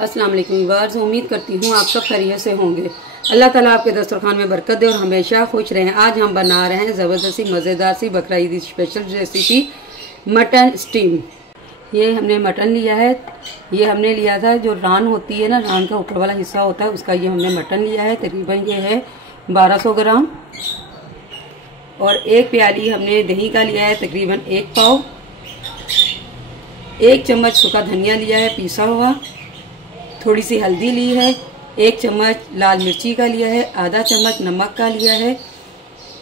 अस्सलाम वालेकुम व्यूअर्स, उम्मीद करती हूँ आप सब खैरियत से होंगे। अल्लाह ताला आपके दस्तरखान में बरकत दे और हमेशा खुश रहें। आज हम बना रहे हैं ज़बरदस्ती मज़ेदार सी बकरा Eid special recipe mutton steam. ये हमने मटन लिया है, ये हमने लिया था जो रान होती है ना, रान का ऊपर वाला हिस्सा होता है उसका, ये हमने मटन लिया है। तकरीबन ये है 1200 ग्राम। और एक प्याली हमने दही का लिया है, तकरीबन 1 पाव। 1 चम्मच सूखा धनिया लिया है पीसा हुआ। थोड़ी सी हल्दी ली है, 1 चम्मच लाल मिर्ची का लिया है, आधा चम्मच नमक का लिया है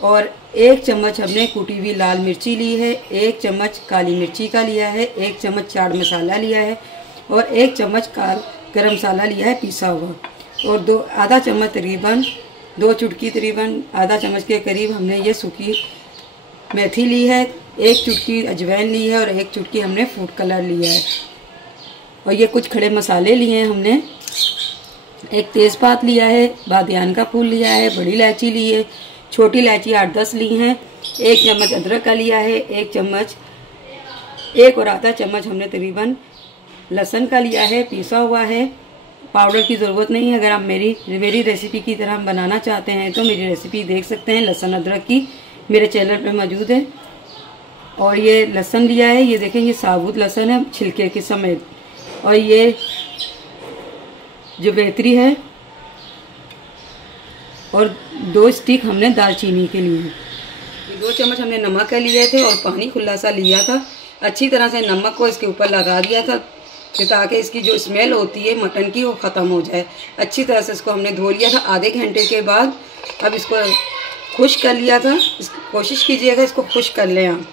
और 1 चम्मच हमने कुटी हुई लाल मिर्ची ली है, 1 चम्मच काली मिर्ची का लिया है, 1 चम्मच चाट मसाला लिया है और 1 चम्मच गरम मसाला लिया है पीसा हुआ। और आधा चम्मच तकरीबन 2 चुटकी तकरीबन आधा चम्मच के करीब हमने ये सूखी मेथी ली है, 1 चुटकी अजवाइन ली है और 1 चुटकी हमने फूड कलर लिया है। और ये कुछ खड़े मसाले लिए हैं हमने, 1 तेज़पात लिया है, बादियान का फूल लिया है, बड़ी इलायची ली है, छोटी इलायची 8-10 ली हैं, 1 चम्मच अदरक का लिया है, 1 और आधा चम्मच हमने तकरीबन लहसुन का लिया है पीसा हुआ है। पाउडर की ज़रूरत नहीं है। अगर आप मेरी रेसिपी की तरह बनाना चाहते हैं तो मेरी रेसिपी देख सकते हैं लहसुन अदरक की, मेरे चैनल पे मौजूद है। और ये लहसुन लिया है, ये देखें ये साबुत लहसुन है छिलके के समेत। और ये जो बेहतरी है और 2 स्टिक हमने दालचीनी के लिए। 2 चम्मच हमने नमक का लिए थे और पानी खुला सा लिया था। अच्छी तरह से नमक को इसके ऊपर लगा दिया था ताकि इसकी जो स्मेल होती है मटन की वो ख़त्म हो जाए। अच्छी तरह से इसको हमने धो लिया था। आधे घंटे के बाद अब इसको खुश्क कर लिया था। कोशिश कीजिएगा इसको खुश्क कर लें आप।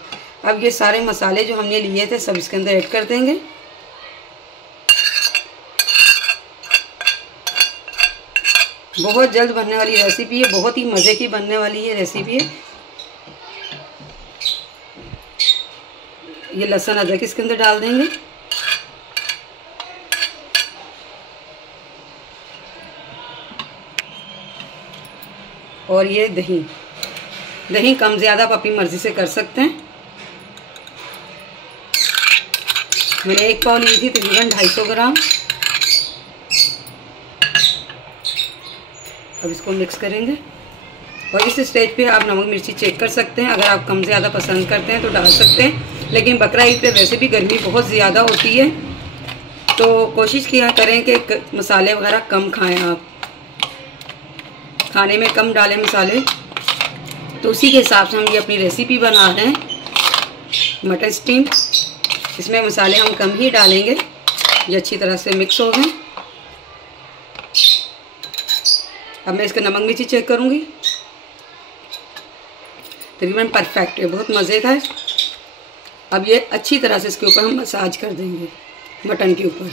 अब ये सारे मसाले जो हमने लिए थे सब इसके अंदर ऐड कर देंगे। बहुत जल्द बनने वाली रेसिपी है, बहुत ही मज़े की बनने वाली है रेसिपी है। ये लहसुन अदरक इसके अंदर डाल देंगे। और ये दही कम ज़्यादा आप अपनी मर्ज़ी से कर सकते हैं। मैंने 1 पाव ली थी तकरीबन 250 ग्राम। अब इसको मिक्स करेंगे और इस स्टेज पे आप नमक मिर्ची चेक कर सकते हैं। अगर आप कम ज़्यादा पसंद करते हैं तो डाल सकते हैं, लेकिन बकरा ईद पे वैसे भी गर्मी बहुत ज़्यादा होती है तो कोशिश किया करें कि मसाले वगैरह कम खाएं। आप खाने में कम डालें मसाले। तो उसी के हिसाब से हम ये अपनी रेसिपी बना रहे हैं मटन स्टीम। इसमें मसाले हम कम ही डालेंगे। ये अच्छी तरह से मिक्स हो गए। अब मैं इसका नमक मिर्ची चेक करूँगी। तकरीबन परफेक्ट है, बहुत मज़े का है। अब ये अच्छी तरह से इसके ऊपर हम मसाज कर देंगे मटन के ऊपर।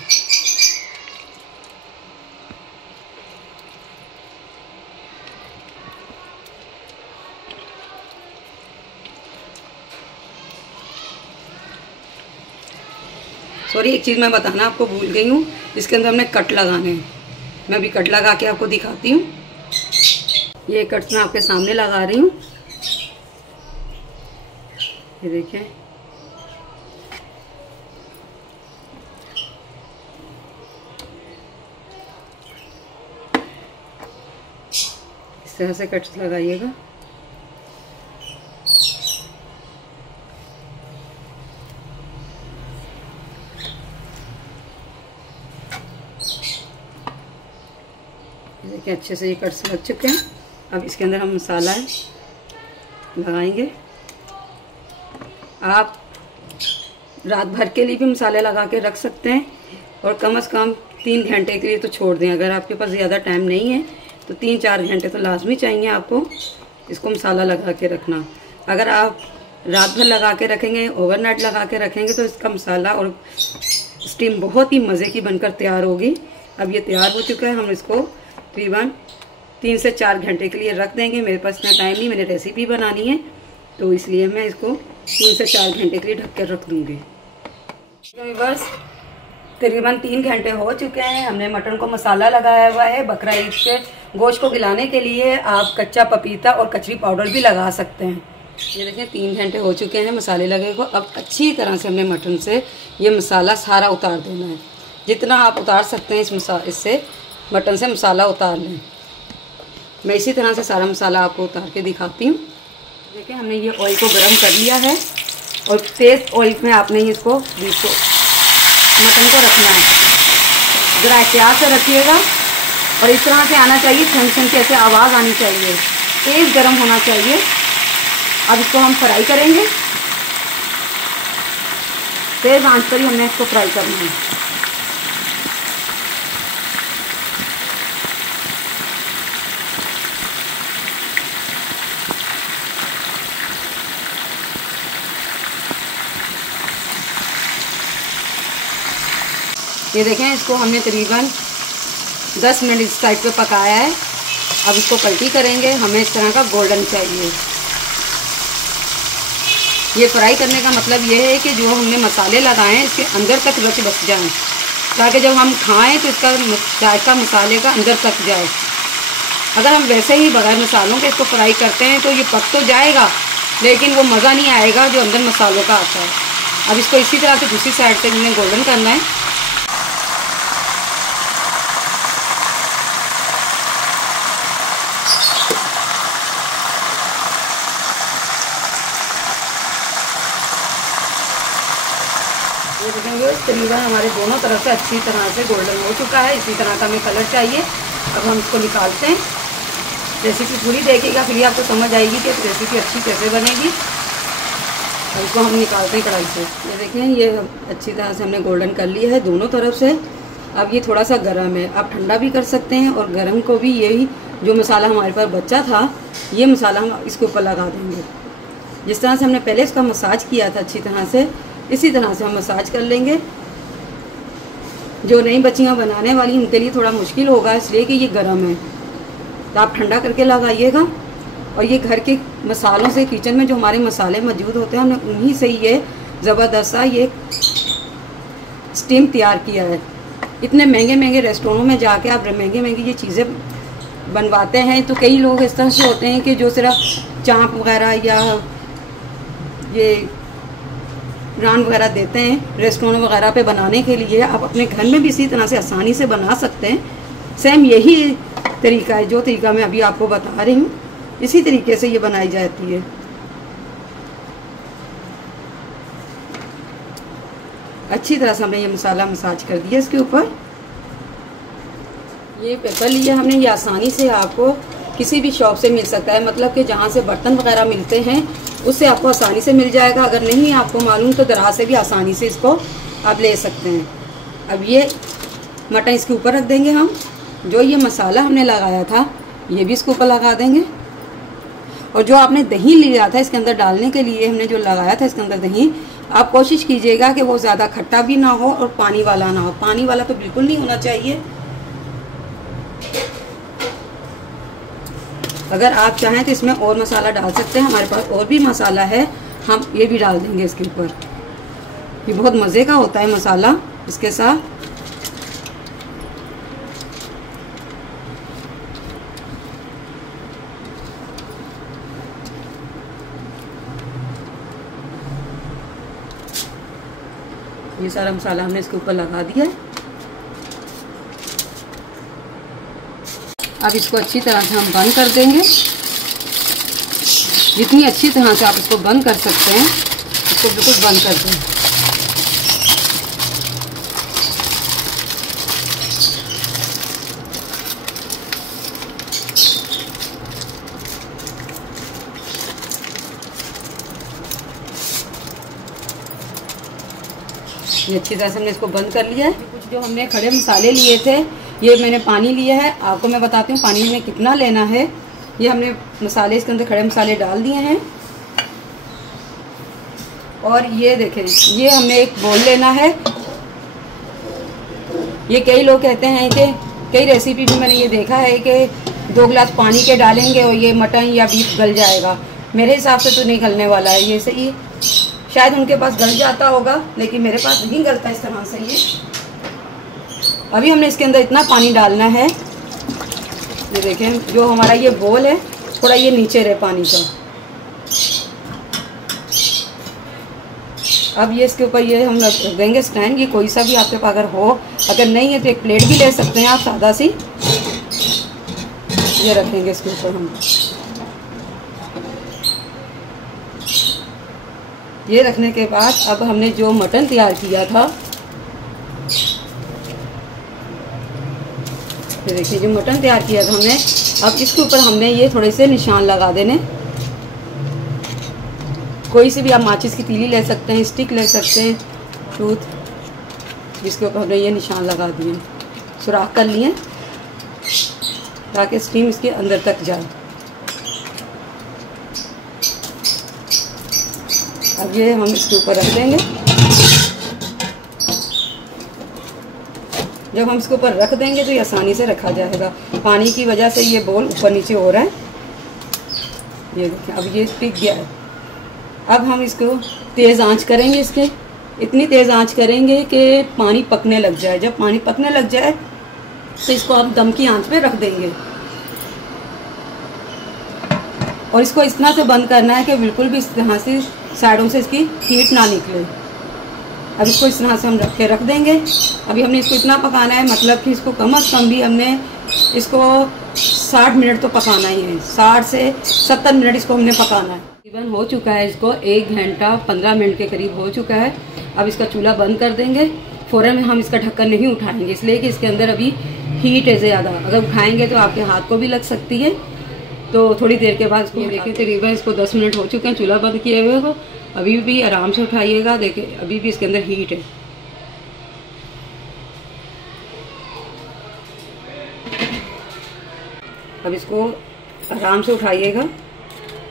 सॉरी, एक चीज़ मैं बताना आपको भूल गई हूँ, इसके अंदर हमने कट लगाने हैं। मैं अभी कट लगा के आपको दिखाती हूँ। ये कट्स मैं आपके सामने लगा रही हूँ, ये देखें। इस तरह से कट्स लगाइएगा। देखिए अच्छे से ये कट्स लग चुके हैं। अब इसके अंदर हम मसाला लगाएंगे। आप रात भर के लिए भी मसाले लगा के रख सकते हैं और कम से कम 3 घंटे के लिए तो छोड़ दें। अगर आपके पास ज़्यादा टाइम नहीं है तो 3-4 घंटे तो लाजमी चाहिए आपको इसको मसाला लगा के रखना। अगर आप रात भर लगा के रखेंगे, ओवरनाइट लगा के रखेंगे तो इसका मसाला और स्टीम बहुत ही मज़े की बनकर तैयार होगी। अब ये तैयार हो चुका है। हम इसको तकरीबन 3 से 4 घंटे के लिए रख देंगे। मेरे पास इतना टाइम नहीं, मैंने रेसिपी बनानी है तो इसलिए मैं इसको 3 से 4 घंटे के लिए ढक कर रख दूँगी। बस तकरीबन 3 घंटे हो चुके हैं। हमने मटन को मसाला लगाया हुआ है। बकरा ईद के गोश्त को गिलाने के लिए आप कच्चा पपीता और कचरी पाउडर भी लगा सकते हैं। ये देखिए 3 घंटे हो चुके हैं मसाले लगे को। अब अच्छी तरह से हमें मटन से ये मसाला सारा उतार देना है। जितना आप उतार सकते हैं इससे मटन से मसाला उतार लें। मैं इसी तरह से सारा मसाला आपको उतार के दिखाती हूँ। देखिए हमने ये ऑयल को गर्म कर लिया है और तेज़ ऑयल में आपने इसको मटन को रखना है। ज़रा एहतियात से रखिएगा और इस तरह से आना चाहिए, छन छन के ऐसे आवाज़ आनी चाहिए, तेज़ गर्म होना चाहिए। अब इसको हम फ्राई करेंगे, तेज़ आंच पर ही हमने इसको फ्राई करना है। ये देखें, इसको हमने तकरीबन 10 मिनट इस साइड पे पकाया है। अब इसको पलटी करेंगे, हमें इस तरह का गोल्डन चाहिए। ये फ्राई करने का मतलब ये है कि जो हमने मसाले लगाए हैं इसके अंदर तक रच बस जाएं, ताकि जब हम खाएं तो इसका जायका मसाले का अंदर तक जाए। अगर हम वैसे ही बगैर मसालों के इसको फ्राई करते हैं तो ये पक तो जाएगा लेकिन वो मज़ा नहीं आएगा जो अंदर मसालों का आता है। अब इसको इसी तरह से दूसरी साइड से हमने गोल्डन करना है। ये देखेंगे तकरीबन हमारे दोनों तरफ से अच्छी तरह से गोल्डन हो चुका है। इसी तरह का हमें कलर चाहिए। अब हम इसको निकालते हैं। रेसिपी पूरी देखिएगा फिर आपको समझ आएगी कि रेसिपी अच्छी कैसे बनेगी। अब इसको हम निकालते हैं कढ़ाई से। ये देखें, ये अच्छी तरह से हमने गोल्डन कर लिया है दोनों तरफ से। अब ये थोड़ा सा गर्म है, आप ठंडा भी कर सकते हैं और गर्म को भी यही जो मसाला हमारे पास बचा था ये मसाला हम इसके ऊपर लगा देंगे। जिस तरह से हमने पहले इसका मसाज किया था अच्छी तरह से, इसी तरह से हम मसाज कर लेंगे। जो नई बच्चियां बनाने वाली उनके लिए थोड़ा मुश्किल होगा इसलिए कि ये गर्म है, तो आप ठंडा करके लगाइएगा। और ये घर के मसालों से, किचन में जो हमारे मसाले मौजूद होते हैं हमने उन्हीं से ये ज़बरदस्त सा ये स्टीम तैयार किया है। इतने महंगे महंगे रेस्टोरेंटों में जाके आप महंगे महंगी ये चीज़ें बनवाते हैं तो कई लोग इस तरह से होते हैं कि जो सिर्फ चाँप वगैरह या ये नान वगैरह देते हैं रेस्टोरेंट वगैरह पे बनाने के लिए। आप अपने घर में भी इसी तरह से आसानी से बना सकते हैं। सेम यही तरीका है, जो तरीका मैं अभी आपको बता रही हूँ इसी तरीके से ये बनाई जाती है। अच्छी तरह से हमने ये मसाला मसाज कर दिया इसके ऊपर। ये पेपर लिया हमने, ये आसानी से आपको किसी भी शॉप से मिल सकता है, मतलब कि जहाँ से बर्तन वगैरह मिलते हैं उससे आपको आसानी से मिल जाएगा। अगर नहीं आपको मालूम तो दराज से भी आसानी से इसको आप ले सकते हैं। अब ये मटन इसके ऊपर रख देंगे हम। जो ये मसाला हमने लगाया था ये भी इसके ऊपर लगा देंगे। और जो आपने दही लिया था इसके अंदर डालने के लिए, हमने जो लगाया था इसके अंदर दही, आप कोशिश कीजिएगा कि वो ज़्यादा खट्टा भी ना हो और पानी वाला ना हो। पानी वाला तो बिल्कुल नहीं होना चाहिए। अगर आप चाहें तो इसमें और मसाला डाल सकते हैं, हमारे पास और भी मसाला है, हम ये भी डाल देंगे इसके ऊपर। ये बहुत मज़े का होता है मसाला इसके साथ। ये सारा मसाला हमने इसके ऊपर लगा दिया है। अब इसको अच्छी तरह से हम बंद कर देंगे। जितनी अच्छी तरह से आप इसको बंद कर सकते हैं इसको बिल्कुल बंद कर दें। ये अच्छी तरह से हमने इसको बंद कर लिया है। कुछ जो हमने खड़े मसाले लिए थे, ये मैंने पानी लिया है। आपको मैं बताती हूँ पानी में कितना लेना है। ये हमने मसाले इसके अंदर खड़े मसाले डाल दिए हैं। और ये देखें, ये हमने एक बोल लेना है। ये कई लोग कहते हैं कि कई रेसिपी भी मैंने ये देखा है कि 2 गिलास पानी के डालेंगे और ये मटन या बीफ गल जाएगा। मेरे हिसाब से तो नहीं गलने वाला है। ये सही, शायद उनके पास गल जाता होगा लेकिन मेरे पास नहीं गलता इस तरह से। ये अभी हमने इसके अंदर इतना पानी डालना है। ये देखें, जो हमारा ये बोल है थोड़ा ये नीचे रहे पानी का। अब ये इसके ऊपर ये हम रख देंगे स्टैंड। ये कोई सा भी आपके पास अगर हो, अगर नहीं है तो एक प्लेट भी ले सकते हैं आप सादा सी। ये रखेंगे इसके ऊपर हम। ये रखने के बाद अब हमने जो मटन तैयार किया था, ये देखिए जो मटन तैयार किया था हमने, अब इसके ऊपर हमने ये थोड़े से निशान लगा देने। कोई से भी आप माचिस की तीली ले सकते हैं, स्टिक ले सकते हैं, टूथ, जिसके ऊपर हमने ये निशान लगा दिए, सुराख कर लिए ताकि स्टीम इसके अंदर तक जाए। अब ये हम इसके ऊपर रख देंगे। जब हम इसके ऊपर रख देंगे तो ये आसानी से रखा जाएगा। पानी की वजह से ये बॉल ऊपर नीचे हो रहा है। ये देखिए अब ये टिक गया है। अब हम इसको तेज़ आंच करेंगे, इसके इतनी तेज़ आंच करेंगे कि पानी पकने लग जाए। जब पानी पकने लग जाए तो इसको हम दम की आंच पे रख देंगे और इसको इस तरह से बंद करना है कि बिल्कुल भी इस तरह से साइडों से इसकी हीट ना निकले। अब इसको इस तरह से हम रख देंगे। अभी हमने इसको इतना पकाना है, मतलब कि इसको कम से कम भी हमने इसको 60 मिनट तो पकाना ही है। 60 से 70 मिनट इसको हमने पकाना है। तकरीबन हो चुका है, इसको 1 घंटा 15 मिनट के करीब हो चुका है। अब इसका चूल्हा बंद कर देंगे। फ़ौरन में हम इसका ढक्कन नहीं उठाएंगे, इसलिए कि इसके अंदर अभी हीट है ज़्यादा। अगर उठाएंगे तो आपके हाथ को भी लग सकती है। तो थोड़ी देर के बाद इसको देखिए, तकरीबन इसको 10 मिनट हो चुके हैं चूल्हा बंद किए हुए को। अभी भी आराम से उठाइएगा, देखिए अभी भी इसके अंदर हीट है। अब इसको आराम से उठाइएगा,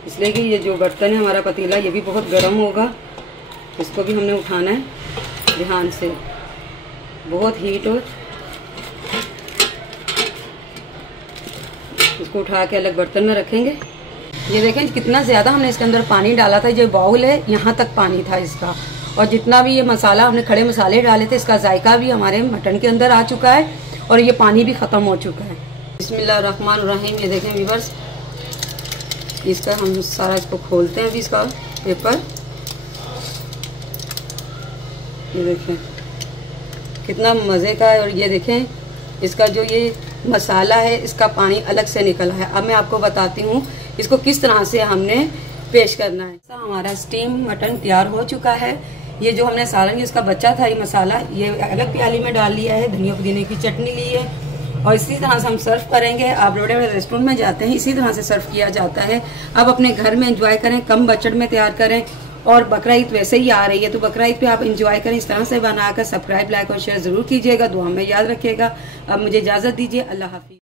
इसलिए कि ये जो बर्तन है हमारा पतीला, ये भी बहुत गर्म होगा। इसको भी हमने उठाना है ध्यान से, बहुत हीट हो। इसको उठा के अलग बर्तन में रखेंगे। ये देखें कितना ज़्यादा हमने इसके अंदर पानी डाला था। जो बाउल है यहाँ तक पानी था इसका, और जितना भी ये मसाला हमने खड़े मसाले डाले थे, इसका जायका भी हमारे मटन के अंदर आ चुका है और ये पानी भी ख़त्म हो चुका है। बिस्मिल्लाहिर्रहमानिर्रहीम। ये देखें व्यूअर्स, इसका हम सारा इसको खोलते हैं अभी, इसका पेपर। ये देखें कितना मज़े का है। और ये देखें इसका जो ये मसाला है, इसका पानी अलग से निकला है। अब मैं आपको बताती हूँ इसको किस तरह से हमने पेश करना है। हमारा स्टीम मटन तैयार हो चुका है। ये जो हमने सारंगी इसका बच्चा था, ये मसाला ये अलग प्याली में डाल लिया है, धनिया पुदीने की चटनी ली है और इसी तरह से हम सर्व करेंगे। आप बड़े बड़े रेस्टोरेंट में जाते हैं, इसी तरह से सर्व किया जाता है। आप अपने घर में एंजॉय करें, कम बजट में तैयार करें। और बकरा ईद वैसे ही आ रही है, तो बकरा ईद पे आप एंजॉय करें इस तरह से बनाकर। सब्सक्राइब, लाइक और शेयर जरूर कीजिएगा, दुआ में याद रखिएगा। अब मुझे इजाज़त दीजिए, अल्लाह हाफिज़।